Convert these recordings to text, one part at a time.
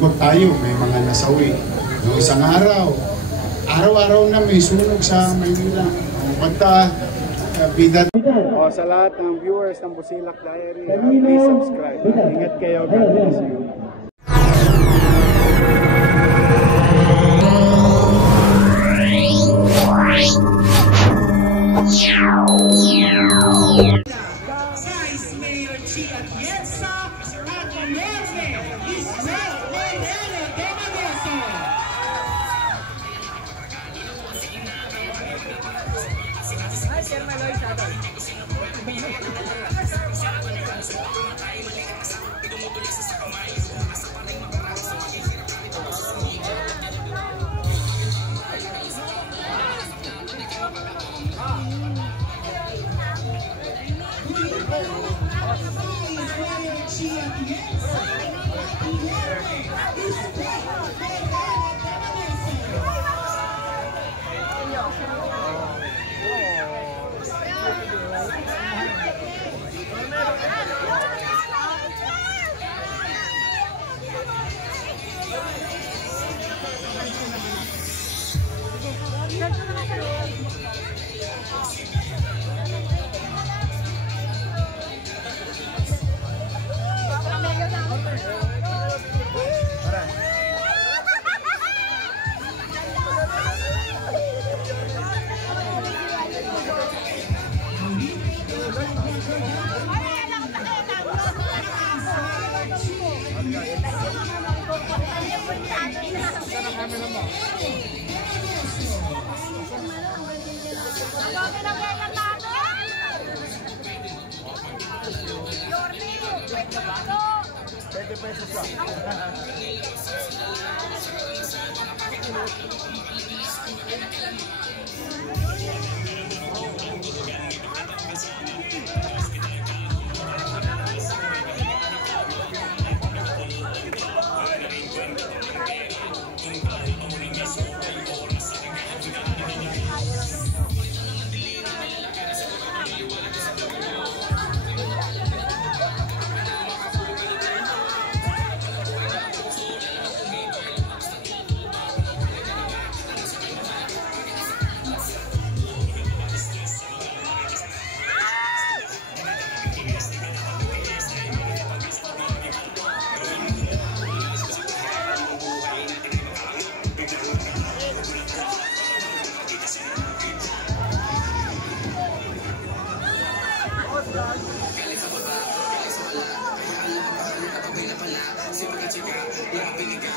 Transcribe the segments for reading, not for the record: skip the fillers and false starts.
malungkot tayo, may mga nasawi. Noong isang araw-araw na may sunog sa Maynila. Basta, bida. Sa lahat ng viewers ng Busilak Diary, please subscribe. Ingat kayo. God bless you. Vice Mayor Chi Atienza at Enorme Ismael Moreno Domagoso. Hi, share my live channel.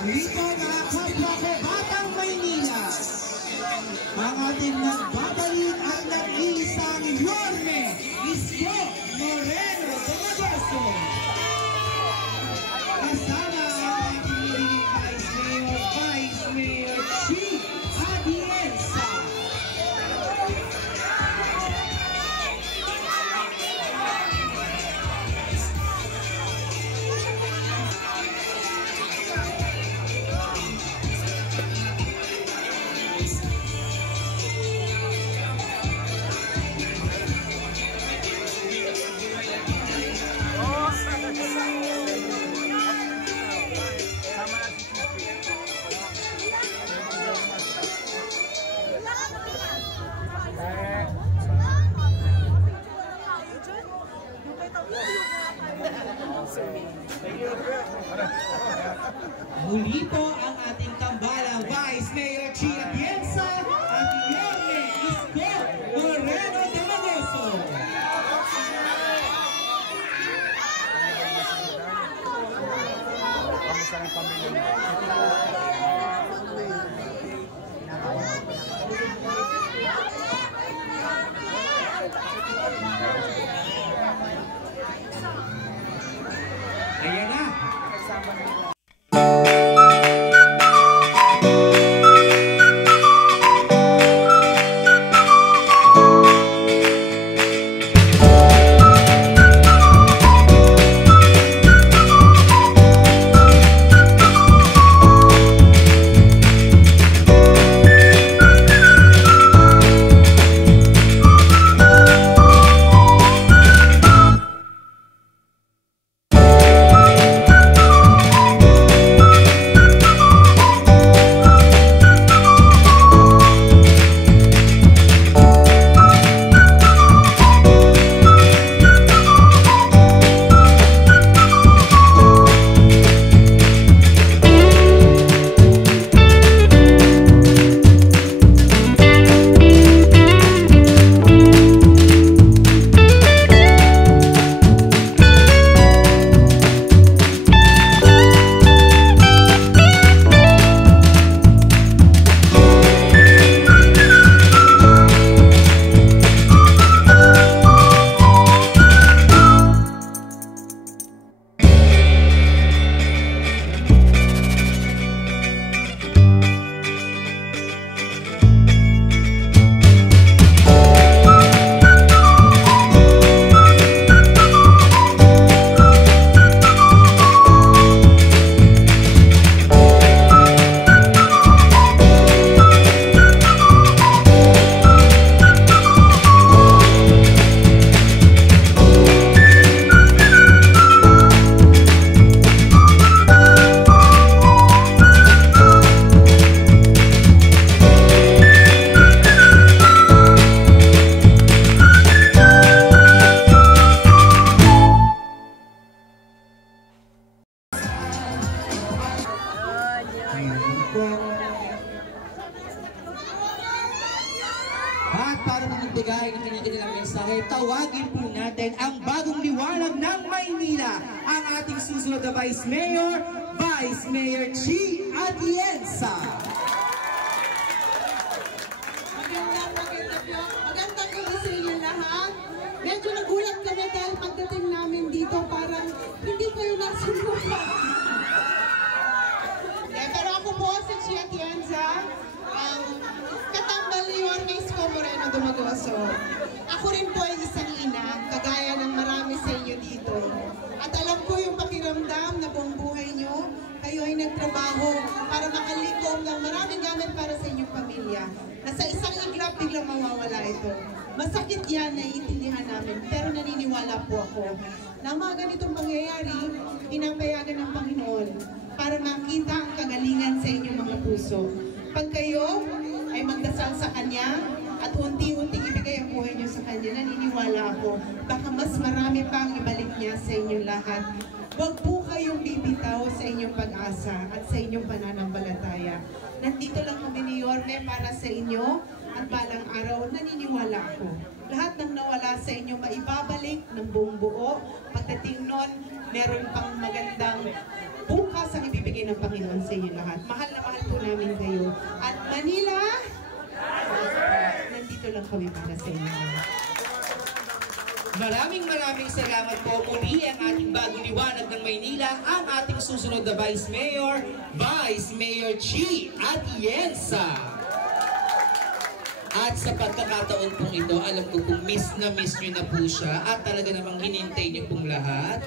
Rito mga kapwa ko Batang Maynila, ang ating nagbabalik at nag-iisang Yorme Isko Moreno Domagoso. Kasama ang ating Vice Mayor Chi Atienza. Muli po ang ating tambalang Vice Mayor Chi Atienza at Yorme Isko Moreno Domagoso. Kamusta ang pamilya mo? Ayan na. magbigay ng kanilang mensahe, tawagin po natin ang bagong liwanag ng Maynila, ang ating susunod na Vice Mayor, Vice Mayor Chi Atienza. Magandang gabi sa inyo lahat. Medyo nagulat kami dahil pagdating namin dito parang hindi kayo nasundukan. Pero ako po si Chi Atienza, katambal ni Yorme Isko Moreno Dumagoso. Ako rin po ay isang ina, kagaya ng marami sa inyo dito. At alam ko yung pakiramdam na buong buhay nyo, kayo ay nagtrabaho para makalikom ng maraming gamit para sa inyong pamilya. Nasa isang iglap biglang mawawala ito. Masakit yan, naiintindihan namin, pero naniniwala po ako na mga ganitong pangyayari, pinapayagan ng Panginoon para makita ang kagalingan sa inyong mga puso. Pag kayo ay magdasal sa Kanya at unti-unting ibigay ang buhay niyo sa Kanya, naniniwala ako, baka mas marami pang ibalik niya sa inyong lahat. Huwag po kayong bibitaw sa inyong pag-asa at sa inyong pananampalataya. Nandito lang kami ni Yorme para sa inyo at balang araw, naniniwala ako. Lahat ng nawala sa inyo maibabalik ng buong buo. Pagdating nun, meron pang magandang bukas ang ibibigay ng Panginoon sa inyo lahat. Mahal na mahal po namin kayo. At Manila, nandito lang kami para sa inyo. Maraming salamat po. Muli ang ating bagong liwanag ng Maynila, ang ating susunod na Vice Mayor, Vice Mayor Chi Atienza. At sa pagkakataon pong ito, alam ko kung miss nyo na po siya at talaga namang hinintay niyo pong lahat.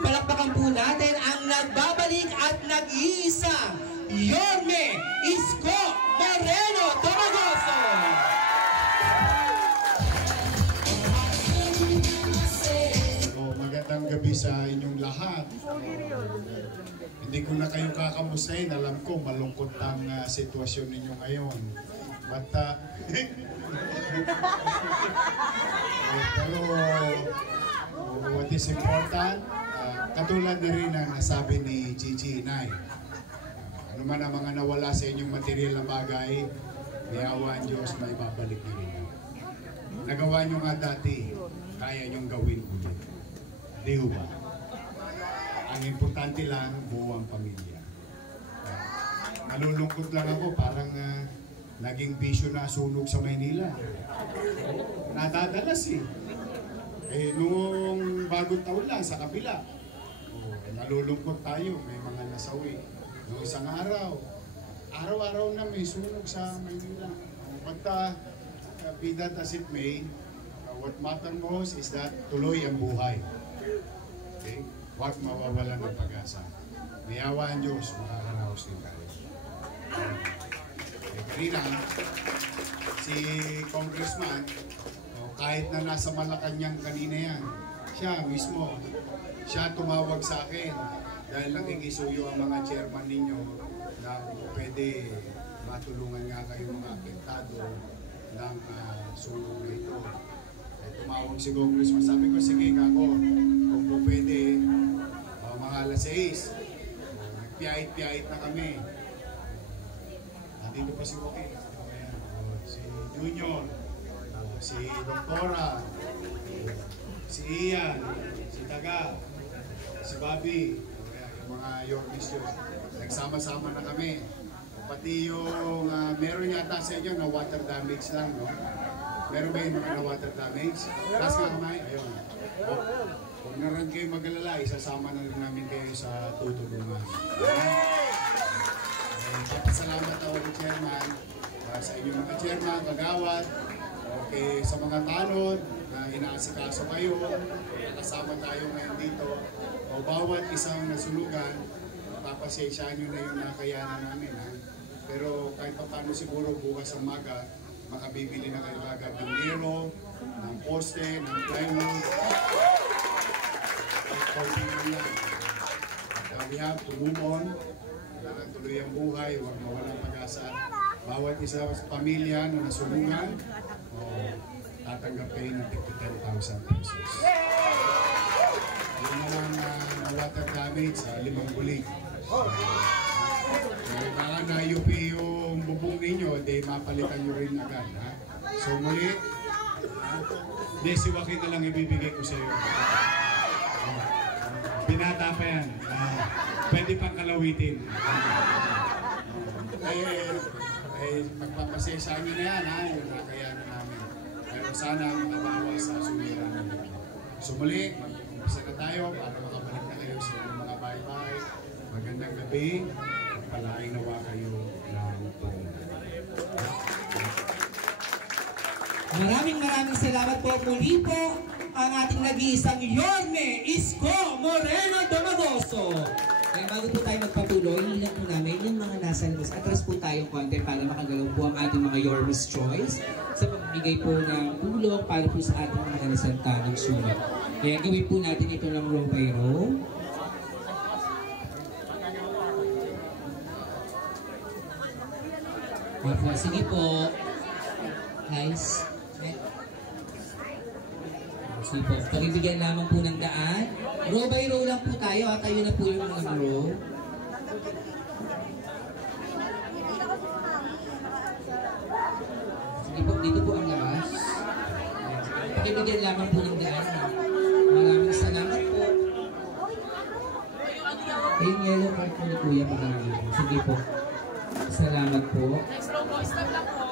Palakpakan po natin ang nagbabalik at nag-iisa, Yorme Isko Moreno Dumagoso! Magandang gabi sa inyong lahat. Hindi ko na kayo kakamustahin. Alam ko, malungkot ang sitwasyon ninyo ngayon. But, pero what is important, katulad na rin ang nasabi ni Gigi Inay. Ano man ang mga nawala sa inyong material na bagay, may awa ang Diyos, may babalik na rin. Nagawa nyo nga dati, kaya nyong gawin ulit. Di ba? Ang importante lang, buo ang pamilya. Nalulungkot lang ako, parang naging bisyo na sunog sa Maynila. Nadadalas eh. Noong bagong taon lang, sa kabila. Nalulungkot tayo, may mga nasawi. Noong isang araw-araw na may sunog sa Maynila. Pagka be that as it may, what matters most is that tuloy ang buhay. Okay? Huwag mawawalan ng pag-asa. May awa ang Diyos, makakaraos din tayo. Kanina, si Congressman, kahit na nasa Malacanang kanina yan, siya mismo, siya tumawag sa akin dahil nakikisuyo ang mga chairman ninyo na pwede matulungan nga kayo mga apektado ng sunog na ito. Tumawag si Congressman. Sabi ko, sige kako, kung po pwede, mga alas 6, nagpiyait-piyait na kami. Nandito pa si Joaquin, si Junior, si Doktora, si Ian, si Taga, si Bobby, yung mga Yormes yun. Nagsama-sama na kami. Pati yung meron yata sa inyo na water damage lang, no? Meron ba yung mga na-water damage? Taas ka kamay? Ayun. Kung naran kayo mag-alala, isasama na rin namin kayo sa tutulungan. Papasalamat ako ng chairman, sa inyong mga chairman, kagawad, okay, sa mga tanod na inaasikaso kayo, kasama tayo ngayon dito. O bawat isang nasunugan, papasyensyahan nyo na yung nakayanan namin. Ha? Pero kahit pa paano siguro bukas ang maga, makabibili na kayo agad ng lero, ng poste, ng plywood. We have to move on. Kailangan tuloy ang buhay, huwag mawalang pag-asa. Bawat isa sa pamilya na nasunugan, tatanggap kayo ng 10,000 pesos. Yun naman na water damage sa 5 bulig. Baka na-UP yung bubong ninyo, di mapalitan nyo rin agad. Ha? So muli, Hindi, si Joaquin na lang ibibigay ko sa iyo. Binata pa yan. Pwede pang kalawitin. Magpapasensya nyo na yan, ha? Yung nakayanan namin. Pero sana makabawas sa suliranan. Sumuli, mag-umpisa na tayo para makabalik na kayo sa inyong mga bahay-bahay. Magandang gabi. Palaing nawa kayo ng Panginoon. Maraming salamat po. Muli po ang ating nag-iisang Yorme Isko Moreno Domagoso. Kaya bago po tayo magpatuloy, hilang po namin yung mga nasa labas. Atras po tayo konti para makagalaw po ang ating mga Yorme's Choice sa pagbigay po ng tulong para po sa ating mga nasanta ng sulat. Kaya gawin po natin ito ng row by row. Sige po. Guys. Sige po. Pagibigyan lamang po ng daan. Row by row lang po tayo. Tayo na po yung mga row. Sige po. Dito po ang labas. Pagibigyan lamang po ng daan. Maraming salamat po. Yung yellow card po ni Kuya Maraming. Sige po. Salamat po. Next row po, stop lang po.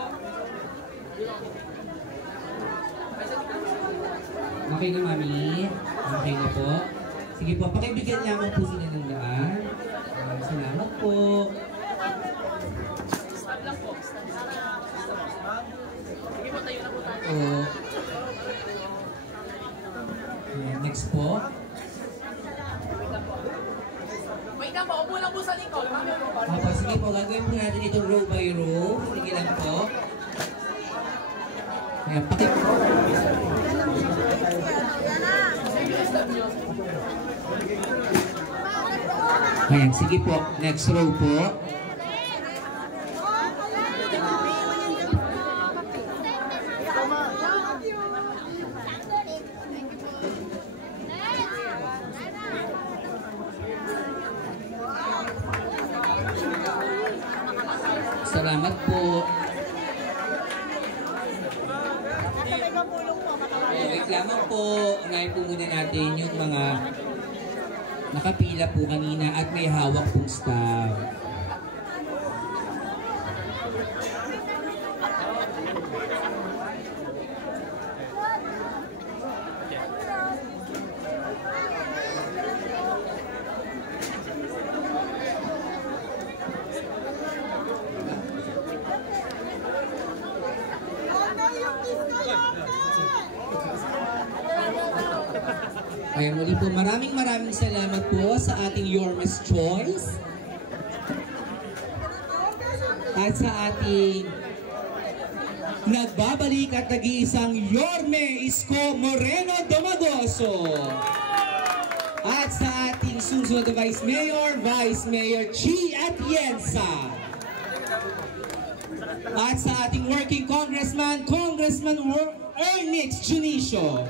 Okay na, Mami. Okay na po. Sige po, pakibigyan lamang po sila ng daan. Salamat po. Stop lang po. Sige po, tayo na po tayo. Next po. Wait lang po, upo lang po sa likod. Opo, sige po, gagawin po natin itong row by row. Sige lang po. Ayan, Ayan, sige po. Next row po. Salamat po. Wait lamang po. Unahin po muna natin yung mga nakapila po kanina at may hawak pong staff. Kaya muli po, maraming salamat po sa ating Yorme's Choice at sa ating nagbabalik at nag-iisang Yorme Isko Moreno Domagoso at sa ating susunod na Vice Mayor Chi Atienza at sa ating working Congressman Ernix Junicio.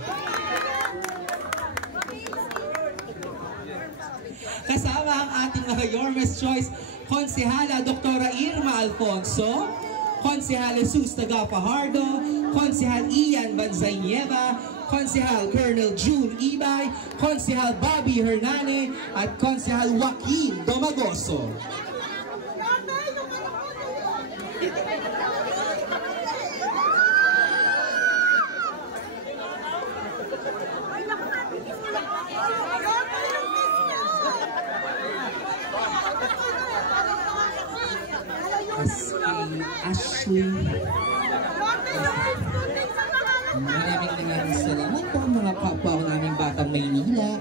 Kasama ang ating mga Yorme's Choice, Konsehala Dr. Irma Alfonso, Konsehal Jesus Tagapahardo, Konsehal Ian Banzaynieva, Konsehal Colonel June Ibay, Konsehal Bobby Hernane, at Konsehal Joaquin Domagoso. Ashley. Maraming salamat po mga kapwa naming Batang Maynila.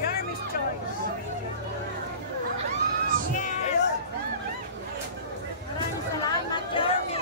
Yorme's Choice. Maraming salamat, Yorme.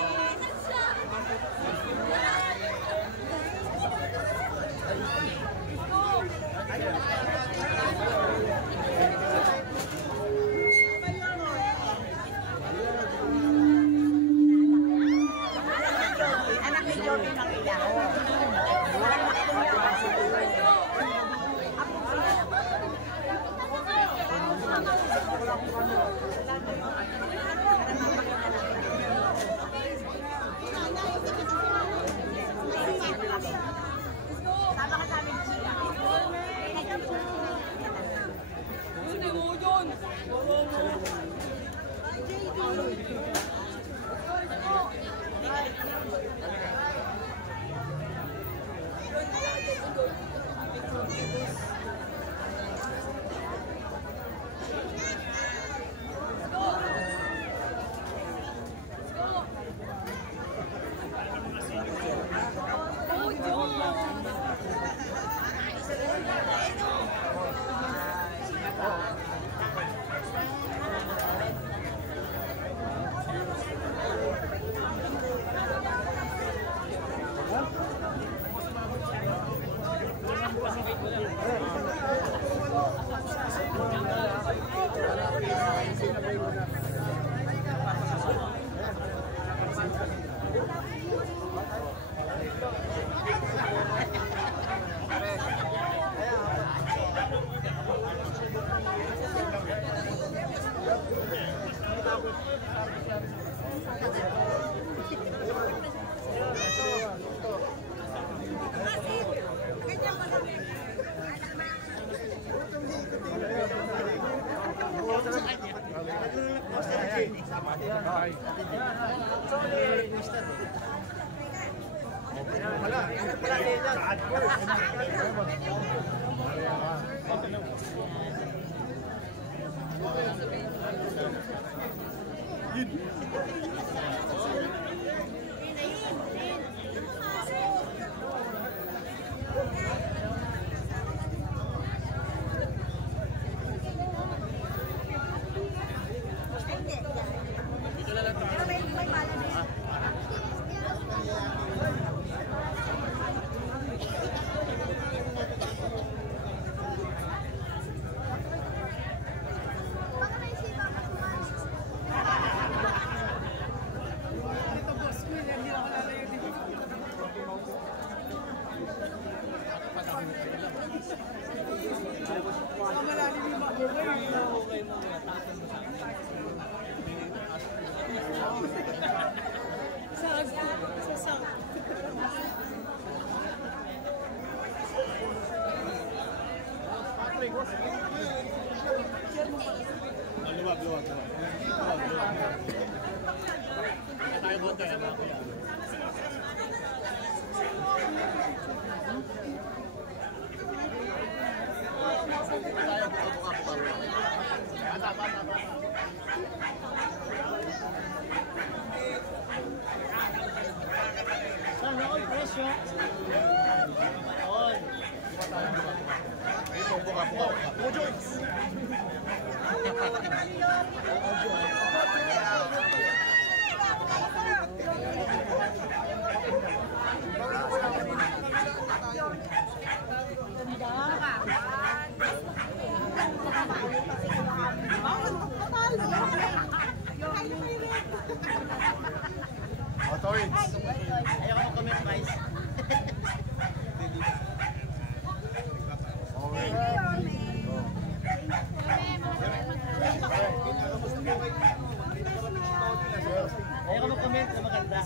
Ayaw ka mag-comment na maganda.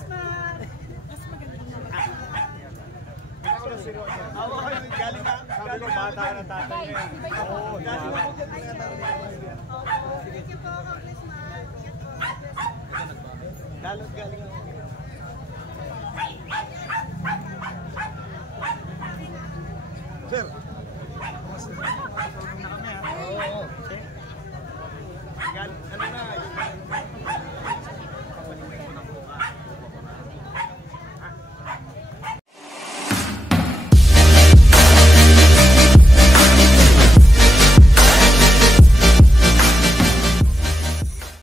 Ako galing na. Sabi ko bata na tatay niya. Oo, galing na. Sige po, Congressman. Galing ako.